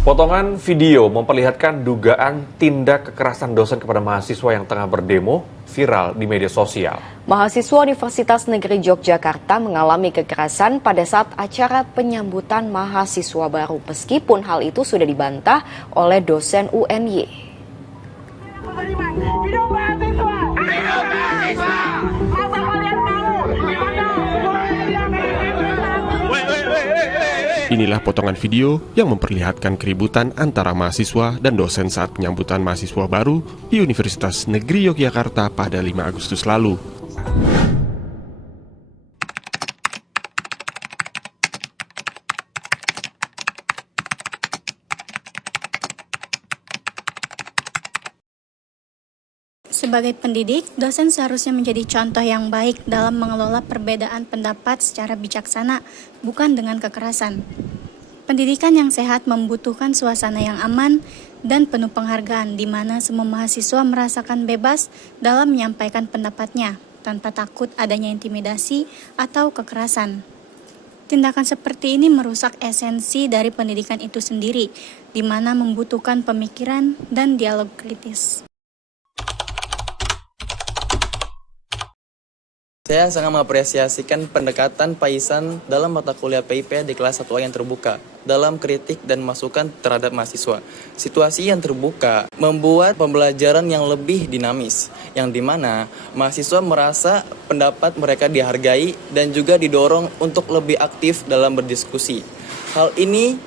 Potongan video memperlihatkan dugaan tindak kekerasan dosen kepada mahasiswa yang tengah berdemo viral di media sosial. Mahasiswa Universitas Negeri Yogyakarta mengalami kekerasan pada saat acara penyambutan mahasiswa baru, meskipun hal itu sudah dibantah oleh dosen UNY. Inilah potongan video yang memperlihatkan keributan antara mahasiswa dan dosen saat penyambutan mahasiswa baru di Universitas Negeri Yogyakarta pada 5 Agustus lalu. Sebagai pendidik, dosen seharusnya menjadi contoh yang baik dalam mengelola perbedaan pendapat secara bijaksana, bukan dengan kekerasan. Pendidikan yang sehat membutuhkan suasana yang aman dan penuh penghargaan, di mana semua mahasiswa merasakan bebas dalam menyampaikan pendapatnya, tanpa takut adanya intimidasi atau kekerasan. Tindakan seperti ini merusak esensi dari pendidikan itu sendiri, di mana membutuhkan pemikiran dan dialog kritis. Saya sangat mengapresiasikan pendekatan Pak Ihsan dalam mata kuliah PIP di kelas 1A yang terbuka dalam kritik dan masukan terhadap mahasiswa. Situasi yang terbuka membuat pembelajaran yang lebih dinamis, yang dimana mahasiswa merasa pendapat mereka dihargai dan juga didorong untuk lebih aktif dalam berdiskusi. Hal ini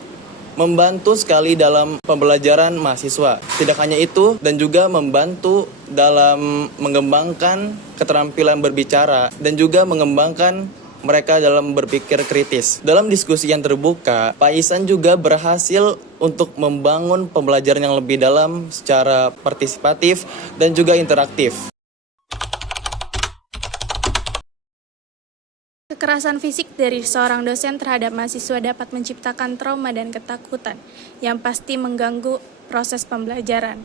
membantu sekali dalam pembelajaran mahasiswa. Tidak hanya itu, dan juga membantu dalam mengembangkan keterampilan berbicara dan juga mengembangkan mereka dalam berpikir kritis. Dalam diskusi yang terbuka, Pak Ihsan juga berhasil untuk membangun pembelajaran yang lebih dalam secara partisipatif dan juga interaktif. Kekerasan fisik dari seorang dosen terhadap mahasiswa dapat menciptakan trauma dan ketakutan yang pasti mengganggu proses pembelajaran.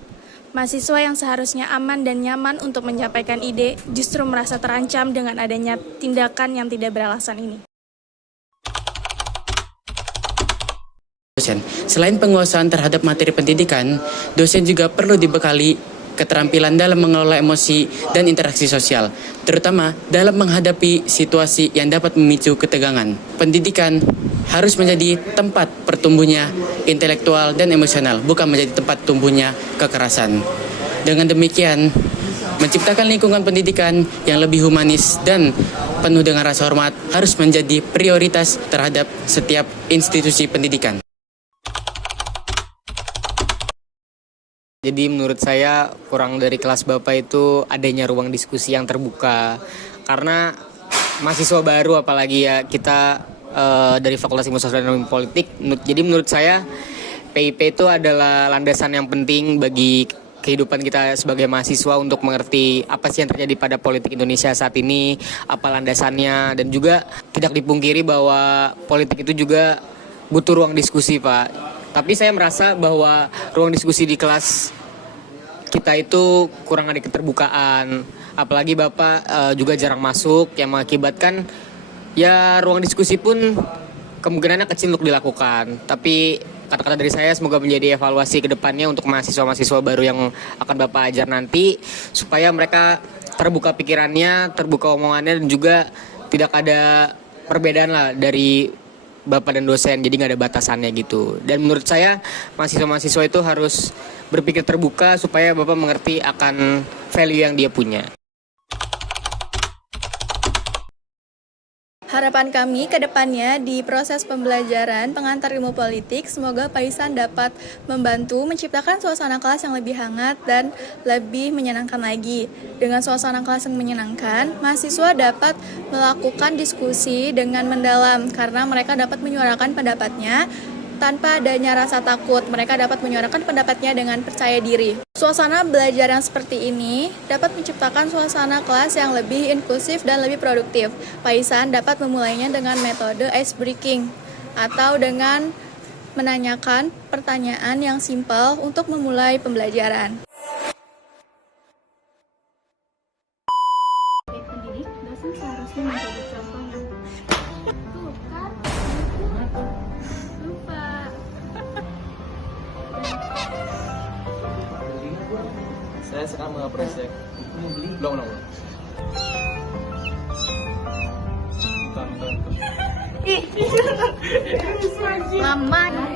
Mahasiswa yang seharusnya aman dan nyaman untuk menyampaikan ide justru merasa terancam dengan adanya tindakan yang tidak beralasan ini. Dosen, selain penguasaan terhadap materi pendidikan, dosen juga perlu dibekali keterampilan dalam mengelola emosi dan interaksi sosial, terutama dalam menghadapi situasi yang dapat memicu ketegangan. Pendidikan harus menjadi tempat pertumbuhnya intelektual dan emosional, bukan menjadi tempat tumbuhnya kekerasan. Dengan demikian, menciptakan lingkungan pendidikan yang lebih humanis dan penuh dengan rasa hormat harus menjadi prioritas terhadap setiap institusi pendidikan. Jadi menurut saya kurang dari kelas Bapak itu adanya ruang diskusi yang terbuka. Karena mahasiswa baru apalagi ya kita dari Fakultas Ilmu Sosial dan Politik. Jadi menurut saya PIP itu adalah landasan yang penting bagi kehidupan kita sebagai mahasiswa untuk mengerti apa sih yang terjadi pada politik Indonesia saat ini, apa landasannya, dan juga tidak dipungkiri bahwa politik itu juga butuh ruang diskusi, Pak. Tapi saya merasa bahwa ruang diskusi di kelas kita itu kurang ada keterbukaan. Apalagi Bapak juga jarang masuk, yang mengakibatkan ya ruang diskusi pun kemungkinannya kecil untuk dilakukan. Tapi kata-kata dari saya semoga menjadi evaluasi ke depannya untuk mahasiswa-mahasiswa baru yang akan Bapak ajar nanti, supaya mereka terbuka pikirannya, terbuka omongannya, dan juga tidak ada perbedaan lah dari Bapak dan dosen, jadi nggak ada batasannya gitu. Dan menurut saya mahasiswa-mahasiswa itu harus berpikir terbuka supaya Bapak mengerti akan value yang dia punya. Harapan kami ke depannya di proses pembelajaran pengantar ilmu politik, semoga Pak Ihsan dapat membantu menciptakan suasana kelas yang lebih hangat dan lebih menyenangkan lagi. Dengan suasana kelas yang menyenangkan, mahasiswa dapat melakukan diskusi dengan mendalam karena mereka dapat menyuarakan pendapatnya tanpa adanya rasa takut. Mereka dapat menyuarakan pendapatnya dengan percaya diri. Suasana belajar yang seperti ini dapat menciptakan suasana kelas yang lebih inklusif dan lebih produktif. Pak Ihsan dapat memulainya dengan metode ice breaking atau dengan menanyakan pertanyaan yang simpel untuk memulai pembelajaran. Pendidik, dosen seharusnya menjadi contoh yang lupa. sangat mengapresiasi. Belum. Lama.